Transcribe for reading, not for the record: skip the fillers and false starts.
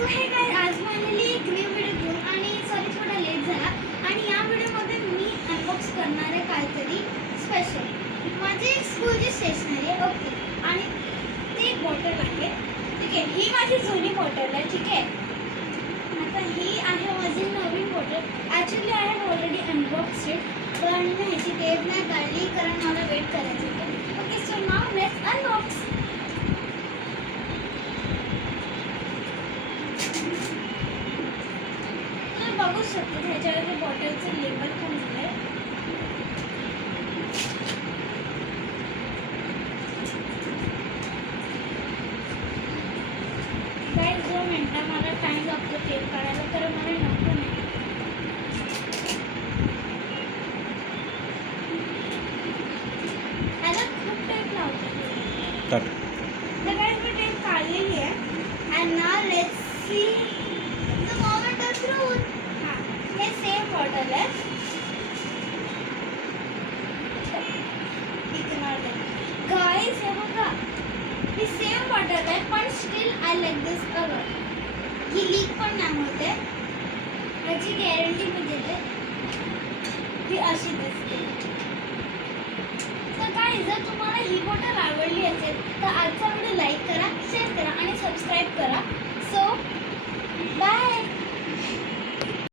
So हे काय आज मी आलेली एक न्यू व्हिडिओ घेऊन आणि सॉरी थोडा लेट झाला आणि या व्हिडिओमध्ये मी अनबॉक्स करणार आहे काहीतरी स्पेशल माझी स्कूलची स्टेशनरी आहे ओके आणि ते एक बॉटल आहे ठीक आहे. ही माझी जुनी बॉटल आहे ठीक आहे. आता ही आहे माझी नवीन bottle. Actually I have already unbox it पण मी ह्याची टेप नाही काढली कारण मला वेट करायचं होतं. Okay so now let's unbox. बघू शकतो ह्याच्यावर बॉटलचं लेबल पण दिलं आहे. काय जो मिनटा मला टाइम लागतो टेप काढायला तर मला नको नाही. ह्याला खूप टेप लावतो तर काय मी टेप काढलेली आहे. And now let's see the moment of truth. हे सेम बॉटल आहे. गाइस हे बघा ही सेम बॉटल आहे पण still I like this colour. He leak पण नाही होते. याची गॅरंटी मी देते. ही अशी दिसते. तर काय जर तुम्हाला